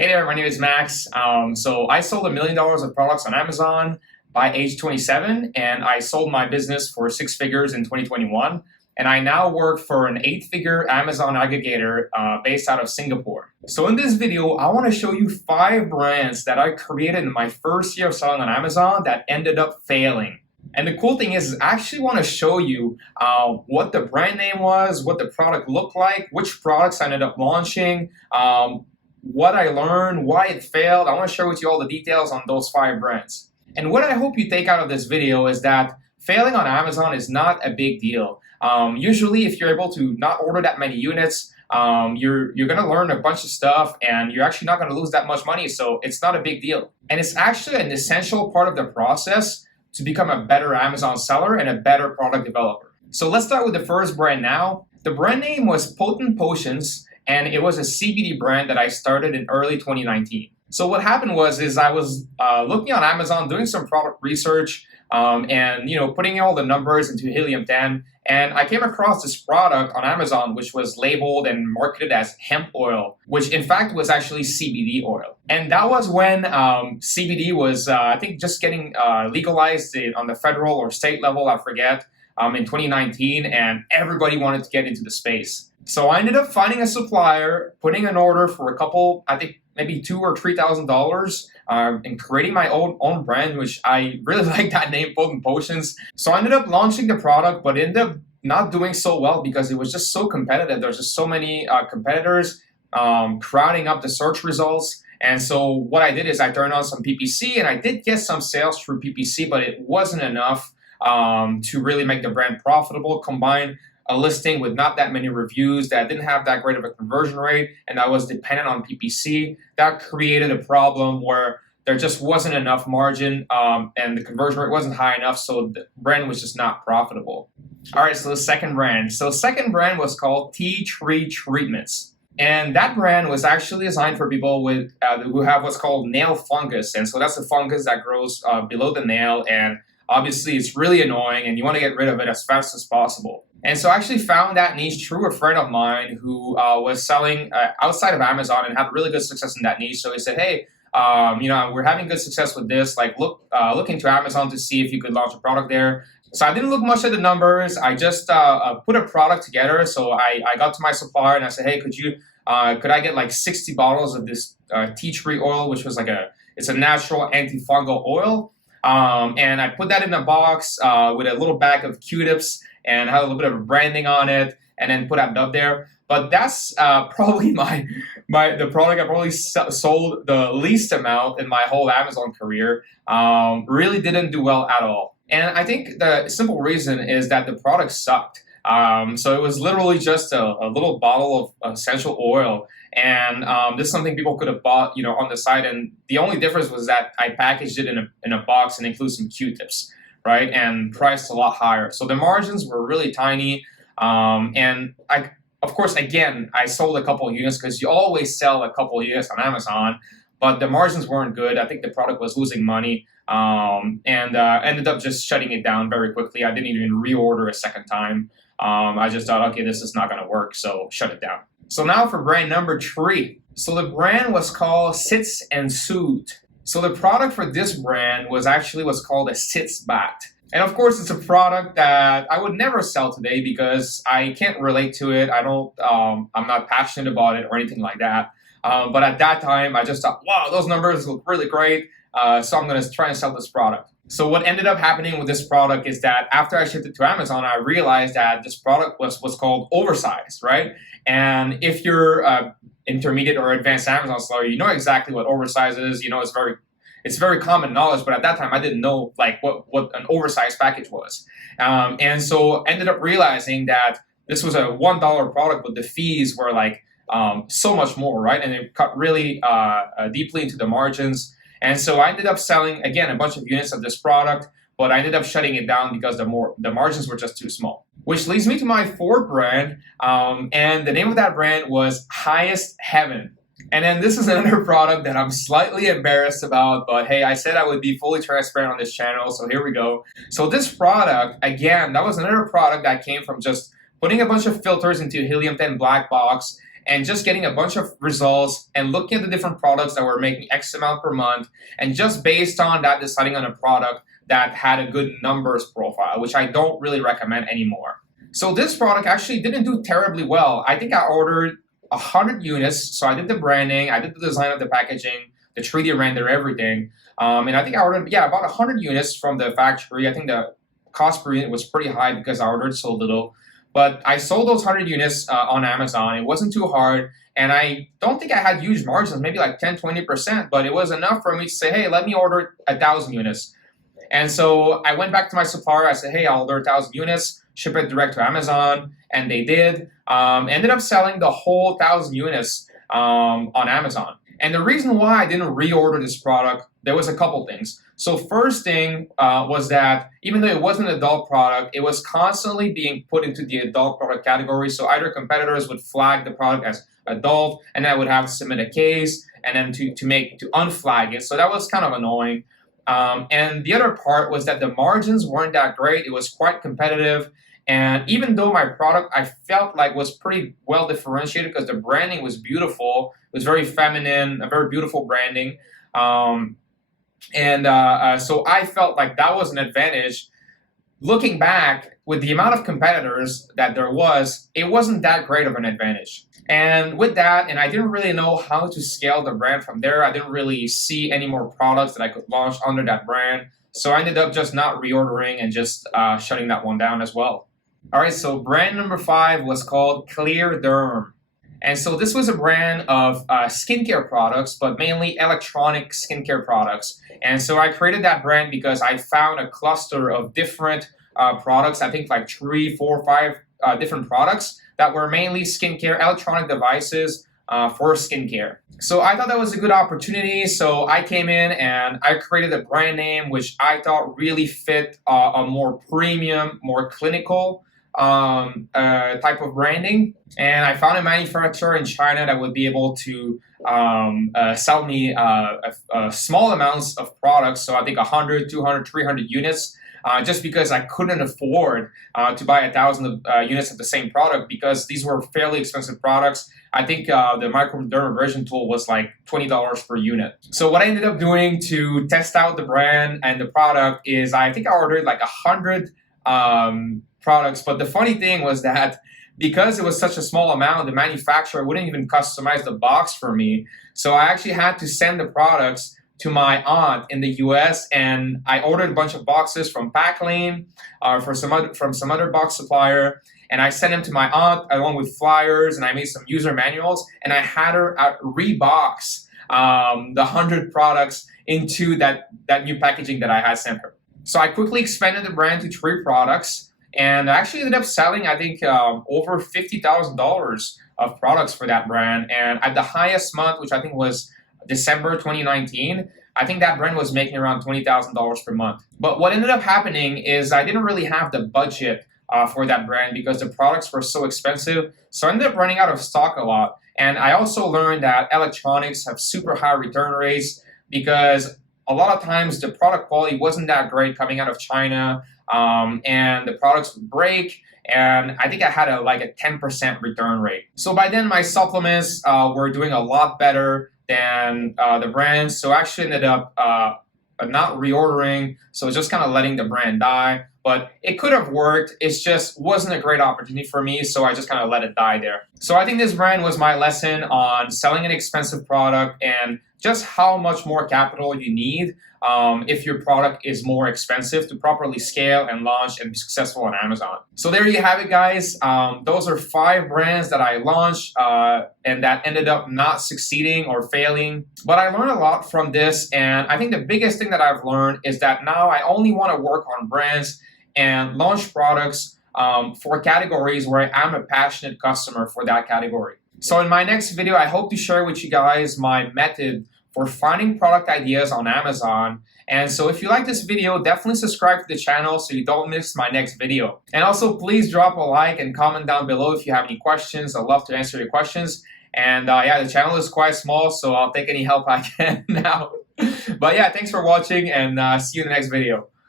Hey there, my name is Max. So I sold $1 million of products on Amazon by age 27, and I sold my business for six figures in 2021. And I now work for an eight-figure Amazon aggregator based out of Singapore. So in this video, I want to show you 5 brands that I created in my first year of selling on Amazon that ended up failing. And the cool thing is I actually want to show you what the brand name was, what the product looked like, which products I ended up launching, what I learned, why it failed. I want to share with you all the details on those 5 brands. And what I hope you take out of this video is that failing on Amazon is not a big deal. Usually, if you're able to not order that many units, you're going to learn a bunch of stuff and you're actually not going to lose that much money. So it's not a big deal. And it's actually an essential part of the process to become a better Amazon seller and a better product developer. So let's start with the first brand now. The brand name was Potent Potions, and it was a CBD brand that I started in early 2019. So what happened was I was looking on Amazon, doing some product research, and putting all the numbers into Helium 10, and I came across this product on Amazon which was labeled and marketed as hemp oil, which in fact was actually CBD oil. And that was when CBD was, I think, just getting legalized on the federal or state level, I forget, in 2019, and everybody wanted to get into the space. So I ended up finding a supplier, putting an order for a couple, I think maybe $2,000 or $3,000, and creating my own brand, which I really like that name, Potent Potions. So I ended up launching the product, but ended up not doing so well because it was just so competitive. There's just so many competitors crowding up the search results. And so what I did is I turned on some PPC, and I did get some sales through PPC, but it wasn't enough to really make the brand profitable. Combined a listing with not that many reviews, that didn't have that great of a conversion rate, and that was dependent on PPC, that created a problem where there just wasn't enough margin and the conversion rate wasn't high enough, so the brand was just not profitable. All right, so the second brand. So second brand was called Tea Tree Treatments. And that brand was actually designed for people with who have what's called nail fungus. And so that's a fungus that grows below the nail, and obviously it's really annoying and you want to get rid of it as fast as possible. And so I actually found that niche through a friend of mine who was selling outside of Amazon and had really good success in that niche. So he said, hey, we're having good success with this. Like, look into Amazon to see if you could launch a product there. So I didn't look much at the numbers. I just put a product together. So I got to my supplier and I said, hey, could I get like 60 bottles of this tea tree oil, which was it's a natural antifungal oil. And I put that in a box with a little bag of Q-tips and had a little bit of branding on it, and then put that up there. But that's probably the product I probably sold the least amount in my whole Amazon career. Really didn't do well at all. And I think the simple reason is that the product sucked. So it was literally just a little bottle of essential oil. And this is something people could have bought, on the site. And the only difference was that I packaged it in a box and included some Q-tips, right? And priced a lot higher. So the margins were really tiny. And of course, again, I sold a couple of units because you always sell a couple of units on Amazon, but the margins weren't good. I think the product was losing money, and ended up just shutting it down very quickly. I didn't even reorder a second time. I just thought, okay, this is not going to work, so shut it down. So now for brand number 3. So the brand was called Sits and Soothe. So the product for this brand was actually what's called a Sitz Bat. And of course, it's a product that I would never sell today because I can't relate to it. I'm not passionate about it or anything like that. But at that time, I just thought, wow, those numbers look really great. So I'm going to try and sell this product. So what ended up happening with this product is that after I shipped it to Amazon, I realized that this product was what's called oversized, right? And if you're intermediate or advanced Amazon seller, you know exactly what oversized is. It's very common knowledge, but at that time I didn't know what an oversized package was. And so ended up realizing that this was a $1 product, but the fees were so much more, right? And it cut really deeply into the margins. And so I ended up selling, again, a bunch of units of this product, but I ended up shutting it down because the margins were just too small. Which leads me to my 4th brand, and the name of that brand was Highest Heaven. And then this is another product that I'm slightly embarrassed about, but hey, I said I would be fully transparent on this channel, so here we go. So this product, again, that was another product that came from just putting a bunch of filters into Helium 10 black box and just getting a bunch of results and looking at the different products that were making X amount per month, and just based on that deciding on a product that had a good numbers profile, which I don't really recommend anymore. So this product actually didn't do terribly well. I think I ordered 100 units. So I did the branding, I did the design of the packaging, the 3D render, everything. And I think I ordered, about 100 units from the factory. I think the cost per unit was pretty high because I ordered so little. But I sold those 100 units on Amazon. It wasn't too hard. And I don't think I had huge margins, maybe like 10, 20%, but it was enough for me to say, hey, let me order 1,000 units. And so I went back to my supplier. I said, hey, I'll order 1,000 units, ship it direct to Amazon. And they did. Ended up selling the whole 1,000 units on Amazon. And the reason why I didn't reorder this product, there was a couple things. So first thing was that even though it wasn't an adult product, it was constantly being put into the adult product category. So either competitors would flag the product as adult, and then I would have to submit a case and then to unflag it. So that was kind of annoying. And the other part was that the margins weren't that great. It was quite competitive. And even though my product, I felt like was pretty well differentiated because the branding was beautiful, it was very feminine, a very beautiful branding. So I felt like that was an advantage. Looking back, with the amount of competitors that there was, it wasn't that great of an advantage. And with that, and I didn't really know how to scale the brand from there. I didn't really see any more products that I could launch under that brand. So I ended up just not reordering and just shutting that one down as well. All right, so brand number 5 was called Clearderm. And so this was a brand of skincare products, but mainly electronic skincare products. And so I created that brand because I found a cluster of different products, I think like 3, 4, 5 different products that were mainly skincare, electronic devices for skincare. So I thought that was a good opportunity. So I came in and I created a brand name which I thought really fit a more premium, more clinical type of branding. And I found a manufacturer in China that would be able to sell me small amounts of products. So I think 100, 200, 300 units. Just because I couldn't afford to buy 1,000 units of the same product because these were fairly expensive products. I think the microdermabrasion tool was like $20 per unit. So what I ended up doing to test out the brand and the product is I think I ordered like 100 products. But the funny thing was that because it was such a small amount, the manufacturer wouldn't even customize the box for me. So I actually had to send the products to my aunt in the US, and I ordered a bunch of boxes from Packlane from some other box supplier, and I sent them to my aunt along with flyers, and I made some user manuals, and I had her rebox the 100 products into that new packaging that I had sent her. So I quickly expanded the brand to 3 products, and I actually ended up selling, I think, over $50,000 of products for that brand, and at the highest month, which I think was December 2019, I think that brand was making around $20,000 per month. But what ended up happening is I didn't really have the budget for that brand because the products were so expensive. So I ended up running out of stock a lot. And I also learned that electronics have super high return rates because a lot of times the product quality wasn't that great coming out of China, and the products would break. And I think I had a 10% return rate. So by then my supplements were doing a lot better than the brand. So I actually ended up not reordering. So just kind of letting the brand die. But it could have worked. It just wasn't a great opportunity for me. So I just kind of let it die there. So I think this brand was my lesson on selling an expensive product and just how much more capital you need if your product is more expensive to properly scale and launch and be successful on Amazon. So there you have it, guys. Those are 5 brands that I launched and that ended up not succeeding or failing. But I learned a lot from this, and I think the biggest thing that I've learned is that now I only want to work on brands and launch products for categories where I'm a passionate customer for that category. So in my next video, I hope to share with you guys my method for finding product ideas on Amazon. And so if you like this video, definitely subscribe to the channel so you don't miss my next video. And also please drop a like and comment down below if you have any questions. I'd love to answer your questions. And yeah, the channel is quite small, so I'll take any help I can now. But yeah, thanks for watching, and see you in the next video.